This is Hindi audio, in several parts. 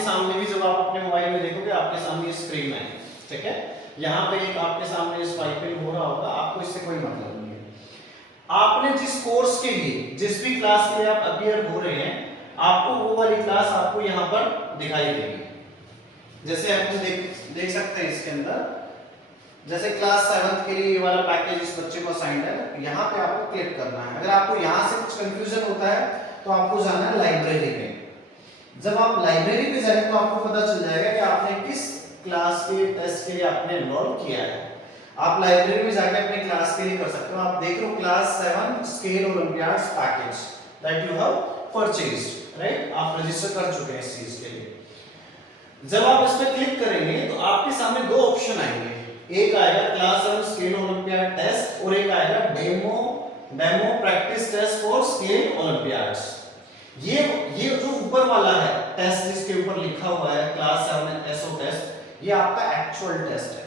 आपके सामने भी जब आप अपने मोबाइल में देखोगे आपके सामने स्क्रीन है, ठीक है, यहाँ पे एक आपके सामने स्वाइपिंग हो रहा होगा, आपको इससे कोई मतलब नहीं है। आपने जिस कोर्स के लिए, जिस भी क्लास के लिए आप अपीयर हो रहे हैं, आपको वो वाली क्लास आपको यहाँ पर दिखाई देगी। जैसे हम देख सकते हैं इसके अंदर, जैसे क्लास 7 के लिए ये वाला पैकेज इस बच्चे को असाइंड है, यहाँ पे आपको क्लिक करना है। अगर आपको यहाँ से कुछ कंफ्यूजन होता है तो आपको जाना है लाइब्रेरी में। जब आप लाइब्रेरी पे जाएंगे तो आपको पता चल जाएगा कि आपने किस क्लास के टेस्ट के लिए आपने एनरोल किया है। आप लाइब्रेरी में जाके अपने क्लास के लिए कर सकते हो। आप देख रहे हो class 7 scale Olympiads package that you have purchased, right, आप रजिस्टर कर चुके हैं इस चीज के लिए। जब आप इस पे क्लिक करेंगे तो आपके सामने दो ऑप्शन आएंगे, एक आएगा क्लास 7 स्केल ओलंपियाड टेस्ट और एक आएगा demo practice test for scale olympiads. ये जो ऊपर वाला है टेस्ट जिसके ऊपर लिखा हुआ है क्लास 7 एसओ टेस्ट, ये आपका एक्चुअल टेस्ट है।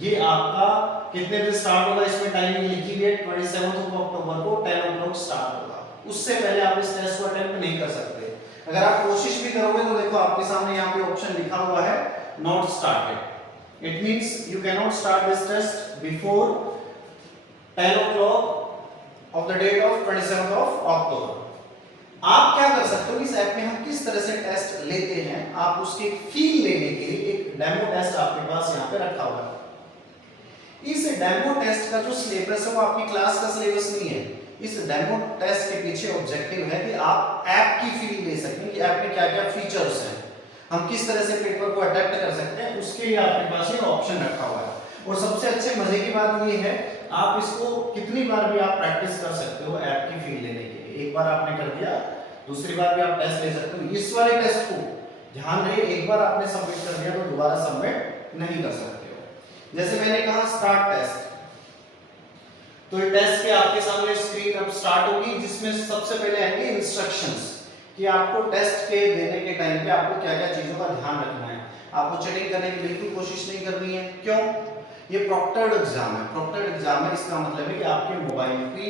ये आपका कितने बजे स्टार्ट होगा, इसमें टाइमिंग लिखी हुई है 27 अक्टूबर को 10 o'clock स्टार्ट होगा। उससे पहले आप इस टेस्ट को अटेम्प्ट नहीं कर सकते। अगर आप कोशिश भी करोगे तो देखो आपके सामने यहाँ पे ऑप्शन लिखा हुआ है not started. It means you can not start this test before 10 o'clock of the date of 27 October। आप क्या कर सकते हो, इस ऐप में हम किस तरह से टेस्ट लेते हैं, आप उसकी फील लेने के लिए एक डेमो टेस्ट आपके पास यहाँ पे रखा हुआ है। इस डेमो टेस्ट का जो सिलेबस है वो आपकी क्लास का सिलेबस नहीं है। इस डेमो टेस्ट के पीछे ऑब्जेक्टिव है कि आप ऐप की फील ले सकें कि ऐप में क्या क्या फीचर्स हैं, हम किस तरह से पेपर को अडेप्ट कर सकते हैं, उसके लिए आपके पास ये ऑप्शन रखा हुआ है। और सबसे अच्छे मजे की बात ये है, आप इसको कितनी बार भी आप प्रैक्टिस कर सकते हो ऐप की फील लेने के लिए। एक बार आपने कर दिया, दूसरी बार भी आप टेस्ट ले सकते हो। इस वाले टेस्ट को ध्यान रहे, एक बार आपने सबमिट कर दिया तो दोबारा सबमिट नहीं कर सकते हो। जैसे मैंने कहा स्टार्ट टेस्ट, तो ये टेस्ट के आपके सामने स्क्रीन अब स्टार्ट होगी, जिसमें सबसे पहले आएंगे इंस्ट्रक्शंस कि आपको टेस्ट के देने के टाइम पे आपको क्या-क्या चीजों का ध्यान रखना है। आपको चीटिंग करने की बिल्कुल कोशिश नहीं करनी है। क्यों? ये प्रॉक्टर्ड एग्जाम है। प्रॉक्टर्ड एग्जाम है, इसका मतलब है कि आपके मोबाइल की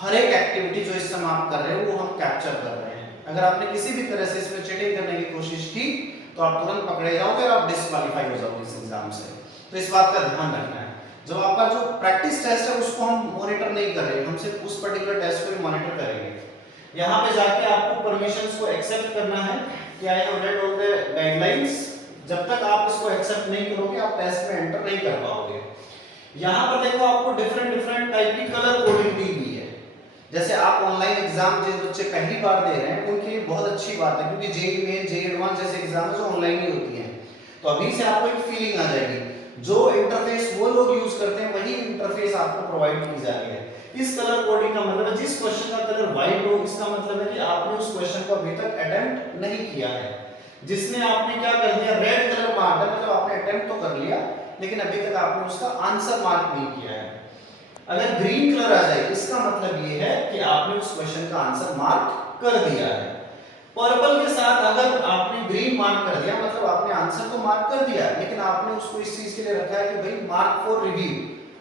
हर एक एक्टिविटी जो इस समय आप कर रहे हो वो हम कैप्चर कर रहे हैं। अगर आपने किसी भी तरह से इसमें चीटिंग करने की कोशिश की तो आप तुरंत पकड़े जाओगे और आप डिस्क्वालीफाई हो जाओगे इस एग्जाम से। तो इस बात का ध्यान रखना है। जब आपका जो प्रैक्टिस टेस्ट है उसको हम मॉनिटर नहीं कर रहे, हम सिर्फ उस पर्टिकुलर टेस्ट को ही मॉनिटर करेंगे। यहाँ पे जाके आपको परमिशंस को एक्सेप्ट करना है कि I have read all the guidelines. जब तक आप इसको एक्सेप्ट नहीं करोगे आप टेस्ट में एंटर नहीं कर पाओगे। यहाँ पर देखो आपको डिफरेंट टाइप की कलर कोडिंग दी हुई है। जैसे आप ऑनलाइन एग्जाम जो बच्चे पहली बार दे रहे हैं उनके लिए बहुत अच्छी बात है, क्योंकि जेईई मेन, जेईई एडवांस जैसे एग्जाम जो ऑनलाइन ही होती हैं, तो अभी से आपको एक फीलिंग आ जाएगी। जो इंटरफेस वो लोग यूज करते हैं वही इंटरफेस आपको प्रोवाइड की जा रही है। इस कलर कोडिंग का मतलब है जिस क्वेश्चन का कलर व्हाइट हो, इसका मतलब है कि आपने उस क्वेश्चन को अभी तक अटेम्प्ट नहीं किया है। जिसने आपने क्या कर दिया, रेड कलर मार्क है, मतलब आपने अटेम्प्ट तो कर लिया लेकिन अभी तक आपने उसका आंसर मार्क नहीं किया है। अगर ग्रीन कलर आ जाए इसका मतलब ये है कि आपने उस क्वेश्चन का आंसर मार्क कर दिया है। पर्पल के साथ अगर आपने ग्रीन मार्क कर दिया मतलब आपने आंसर तो मार्क कर दिया लेकिन आपने उसको इस चीज के लिए रखा है कि भाई मार्क फॉर रिव्यू,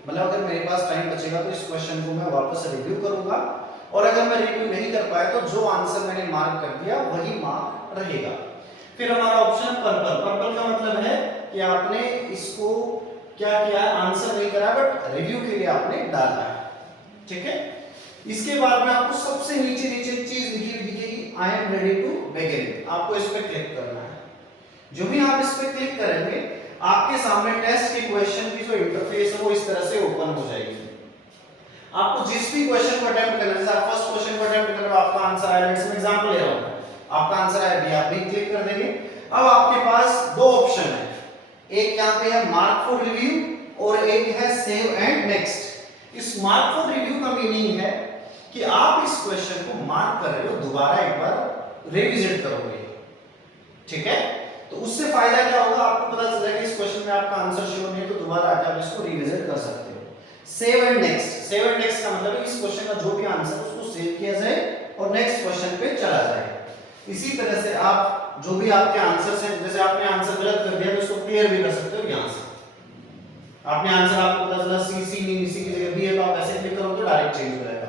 मतलब अगर मेरे पास टाइम बचेगा तो इस क्वेश्चन को मैं वापस रिव्यू करूंगा, और अगर मैं रिव्यू नहीं कर पाया तो जो आंसर मैंने मार्क कर दिया वही मार्क रहेगा। फिर हमारा ऑप्शन पर्पल। पर्पल का मतलब है कि आपने इसको क्या किया है, आंसर नहीं करा बट रिव्यू के लिए आपने डाला है, ठीक है। इसके बाद में आपको सबसे नीचे चीज दिखेगी I am ready to begin. आपको इस पे क्लिक करना है। जो भी आप इस पे क्लिक करेंगे आपके सामने टेस्ट के क्वेश्चन की जो इंटरफेस है वो इस तरह से ओपन हो जाएगी। आपको जिस भी क्वेश्चन को अटेम्प्ट करना है, जैसे आप फर्स्ट क्वेश्चन को अटेम्प्ट कर रहे हो, आपका आंसर आया, लेट्स एग्जांपल ले रहा हूं, आपका आंसर आया बी, आप बी क्लिक कर देंगे। अब आपके पास दो ऑप्शन है, एक यहाँ पे है मार्क फॉर रिव्यू और एक है सेव एंड नेक्स्ट। इस मार्क फॉर रिव्यू का मीनिंग है कि आप इस क्वेश्चन को मार्क कर रहे हो, दोबारा एक बार रिविजिट करोगे, ठीक है। तो उससे फायदा क्या होगा, आपको पता चल जाएगा इस क्वेश्चन में आपका आंसर श्योर नहीं है तो दोबारा आकर आप इसको रिविजिट कर सकते हो। Save and next, save and next का मतलब है इस क्वेश्चन का जो भी आंसर उसको सेव किया जाए और नेक्स्ट क्वेश्चन पे चला जाए। इसी तरह से आप जो भी आपके आंसर्स हैं, जैसे आपने आंसर गलत कर दिया तो इसको क्लियर भी कर सकते हो यहां से। आपने आंसर आपको पता चला सी नहीं, सी की जगह बी है तो आप ऐसे क्लिक करोगे डायरेक्ट चेंज हो जाएगा।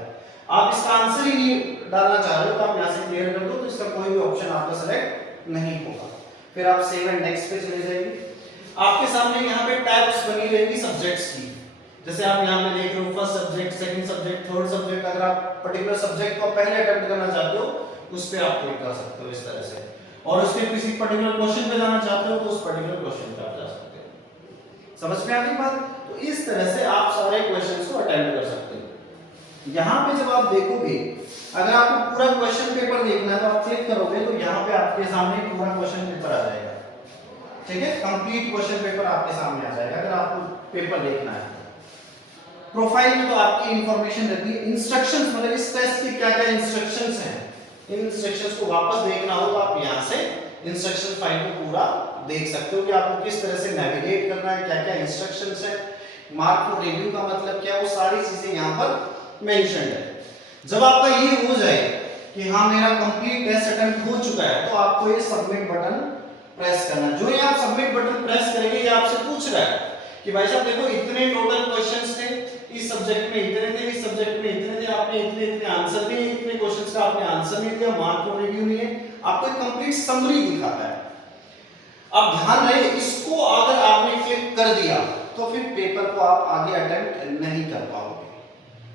आप इसका आंसर ही नहीं डालना चाह रहे हो तो आप यहां से क्लियर कर दो, तो इसका कोई भी ऑप्शन आपका सेलेक्ट नहीं होगा। फिर आप सेव एंड नेक्स्ट पे चले जाइए। आपके सामने यहाँ पे टैब्स बनी रहेंगी सब्जेक्ट्स की, जैसे आप यहाँ पे देख रहे हो first subject, second subject, third subject. अगर आप पर्टिकुलर सब्जेक्ट को पहले अटेम्प्ट करना चाहते हो उस पे आप क्लिक कर सकते हो इस तरह से, और उसके किसी पर्टिकुलर क्वेश्चन पे जाना चाहते हो तो उस पर्टिकुलर क्वेश्चन पे आप जा सकते हो। समझ में आ गई बात? तो इस तरह से आप सारे क्वेश्चंस को अटेम्प्ट कर सकते हो। यहाँ पे जब आप देखोगे, अगर आपको पूरा क्वेश्चन पेपर देखना है तो आप क्लिक करोगे तो यहाँ पे आपके सामने पूरा क्वेश्चन पेपर आ जाएगा, ठीक है, कंप्लीट क्वेश्चन पेपर आपके सामने आ जाएगा अगर आपको पेपर देखना है। प्रोफाइल में तो आपकी इंफॉर्मेशन रहती है, इंस्ट्रक्शंस मतलब इस टेस्ट के क्या क्या इंस्ट्रक्शंस हैं, इन इंस्ट्रक्शंस को वापस देखना हो तो आप यहाँ से इंस्ट्रक्शन फाइल को पूरा देख सकते हो कि आपको किस तरह से नेविगेट करना है, क्या क्या इंस्ट्रक्शंस है, मार्क फॉर रिव्यू का मतलब क्या है, वो सारी चीजें यहाँ पर मेंशन्ड है। जब आपका ये हो जाए कि हाँ मेरा कंप्लीट टेस्ट अटेम्प्ट हो चुका है तो आपको ये सबमिट बटन प्रेस करना है। जो ये आप सबमिट बटन प्रेस करेंगे ये आपसे पूछ रहा है कि भाई साहब देखो इतने टोटल क्वेश्चंस थे, इस सब्जेक्ट में इतने थे, इस सब्जेक्ट में इतने थे, आपने इतने इतने आंसर दिए, इतने क्वेश्चंस का आपने आंसर नहीं दिया, मार्क और रिव्यू नहीं है, आपको एक कंप्लीट समरी दिखाता है। अब ध्यान रहे इसको अगर आपने क्लिक कर दिया तो फिर पेपर को आप आगे अटेम्प्ट नहीं कर पाओगे,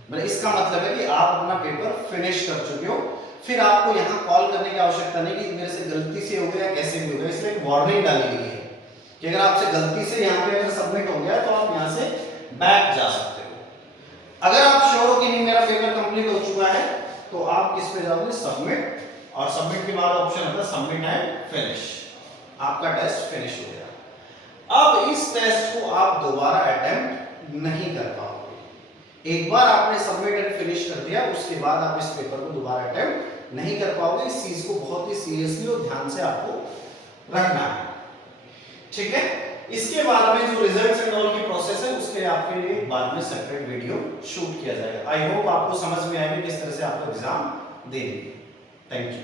मतलब इसका मतलब है कि आप अपना पेपर फिनिश कर चुके हो। फिर आपको यहाँ कॉल करने की आवश्यकता नहीं कि मेरे से गलती से हो गया कैसे भी हो गया, इसलिए एक वार्निंग डाली गई है कि अगर आपसे गलती से यहाँ पे अगर सबमिट हो गया तो आप यहाँ से बैक जा सकते हो। अगर आप श्योर हो कि नहीं मेरा पेपर कंप्लीट हो चुका है तो आप किस पे जाओगे, सबमिट, और सबमिट के बाद ऑप्शन आता है सबमिट एंड फिनिश, आपका टेस्ट फिनिश हो गया। अब इस टेस्ट को आप दोबारा अटेम्प्ट नहीं कर पाओगे। एक बार आपने सबमिट एंड फिनिश कर दिया उसके बाद आप इस पेपर को दोबारा अटेम्प्ट नहीं कर पाओगे। इस चीज को बहुत ही सीरियसली और ध्यान से आपको रखना है, ठीक है। इसके बाद में जो रिजल्ट्स एंड ऑल की प्रोसेस है उसके आपके लिए बाद में सेपरेट वीडियो शूट किया जाएगा। आई होप आपको समझ में आएगा किस तरह से आपको एग्जाम देंगे। Thank you.